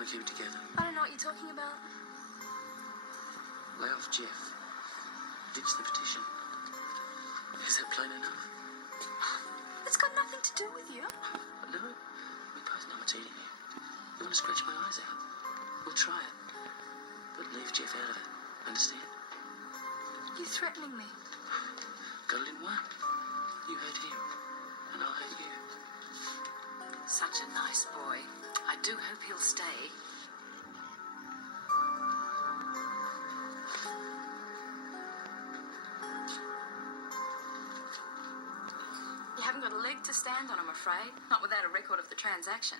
want to keep it together. I don't know what you're talking about. Lay off Jeff. Ditch the petition. Is that plain enough? It's got nothing to do with you. No, we both know what's eating me. You want to scratch my eyes out? We'll try it. But leave Jeff out of it. Understand? You're threatening me. Got it in one. You hurt him, and I'll hurt you. Such a nice boy. I do hope he'll stay. You haven't got a leg to stand on, I'm afraid. Not without a record of the transaction.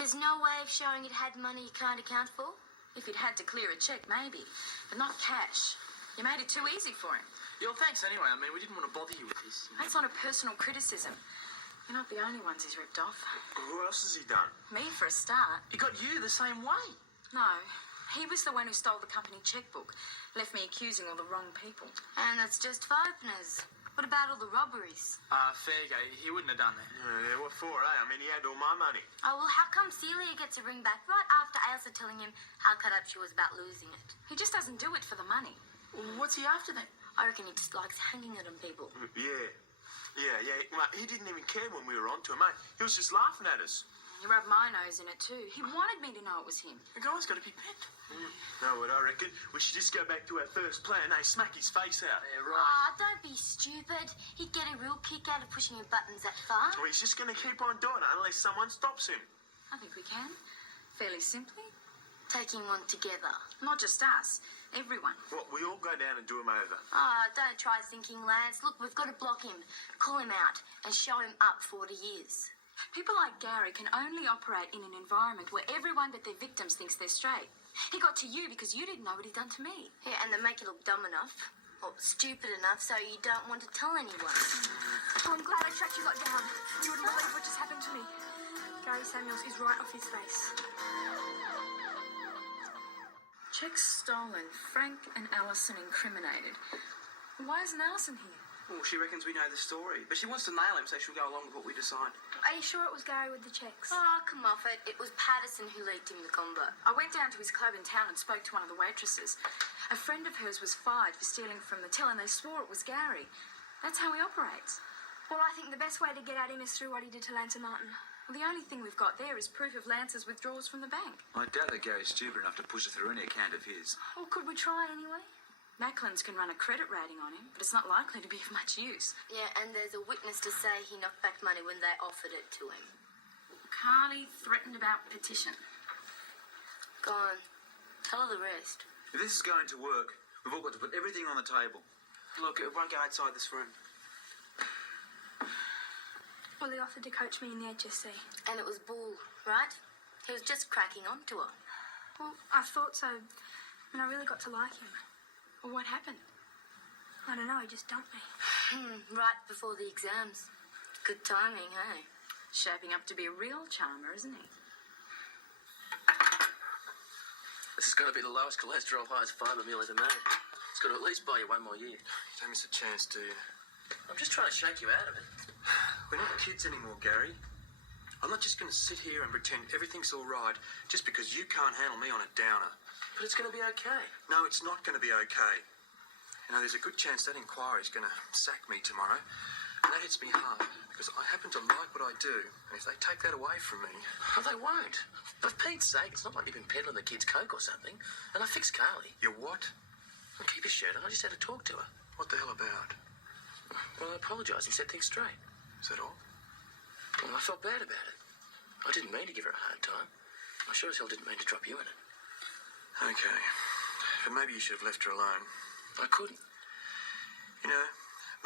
There's no way of showing it had money you can't account for? If he'd had to clear a cheque, maybe. But not cash. You made it too easy for him. Yo, thanks anyway. I mean, we didn't want to bother you with this. That's not a personal criticism. You're not the only ones he's ripped off. Who else has he done? Me, for a start. He got you the same way. No, he was the one who stole the company checkbook. Left me accusing all the wrong people. And that's just for openers. What about all the robberies? Fair go. He wouldn't have done that. Yeah, what for, eh? I mean, he had all my money. Oh, well, how come Celia gets a ring back right after Ailsa telling him how cut up she was about losing it? He just doesn't do it for the money. What's he after then? I reckon he just likes hanging it on people. Yeah. Mate, he didn't even care when we were onto him, mate. He was just laughing at us. He rubbed my nose in it too. He wanted me to know it was him. The guy's got to be pet. Know what I reckon? We should just go back to our first plan, eh? Smack his face out. Yeah, Ah, don't be stupid. He'd get a real kick out of pushing your buttons that far. Well, he's just going to keep on doing it unless someone stops him. I think we can. Fairly simply. Taking one together. Not just us. Everyone. What, we all go down and do him over? Ah, don't try thinking, Lance. Look, we've got to block him, call him out, and show him up for what he is. People like Gary can only operate in an environment where everyone but their victims thinks they're straight. He got to you because you didn't know what he'd done to me. Yeah, and they make you look dumb enough, or stupid enough, so you don't want to tell anyone. Oh, I'm glad I tracked you lot down. You wouldn't believe what just happened to me. Gary Samuels is right off his face. Checks stolen. Frank and Alison incriminated. Why isn't Alison here? Well, she reckons we know the story, but she wants to nail him so she'll go along with what we decide. Are you sure it was Gary with the checks? Oh, come off it. It was Patterson who leaked him the combo. I went down to his club in town and spoke to one of the waitresses. A friend of hers was fired for stealing from the till, and they swore it was Gary. That's how he operates. Well, I think the best way to get at him is through what he did to Lance and Martin. Well, the only thing we've got there is proof of Lance's withdrawals from the bank. I doubt that Gary's stupid enough to push it through any account of his. Well, could we try anyway? Macklin's can run a credit rating on him, but it's not likely to be of much use. Yeah, and there's a witness to say he knocked back money when they offered it to him. Carly threatened about petition. Go on. Tell her the rest. If this is going to work, we've all got to put everything on the table. Look, it won't go outside this room. Well, he offered to coach me in the HSC. And it was bull, right? He was just cracking on to her. Well, I thought so, and I really got to like him. Well, what happened? I don't know, he just dumped me. Right before the exams. Good timing, hey? Shaping up to be a real charmer, isn't he? This is going to be the lowest cholesterol, highest fibre meal ever made. It's got to at least buy you one more year. You don't miss a chance, do you? I'm just trying to shake you out of it. We're not kids anymore, Gary. I'm not just going to sit here and pretend everything's all right just because you can't handle me on a downer. But it's going to be okay. No, it's not going to be okay. You know, there's a good chance that inquiry's going to sack me tomorrow. And that hits me hard because I happen to like what I do. And if they take that away from me... Oh, they won't. For Pete's sake, it's not like you've been peddling the kids' coke or something. And I fixed Carly. You what? Well, keep your shirt on. I just had to talk to her. What the hell about? Well, I apologised and set things straight. Is that all? Well, I felt bad about it. I didn't mean to give her a hard time. I sure as hell didn't mean to drop you in it. Okay. But maybe you should have left her alone. I couldn't. You know,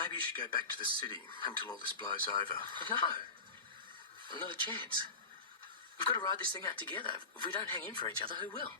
maybe you should go back to the city until all this blows over. No. Not a chance. We've got to ride this thing out together. If we don't hang in for each other, who will?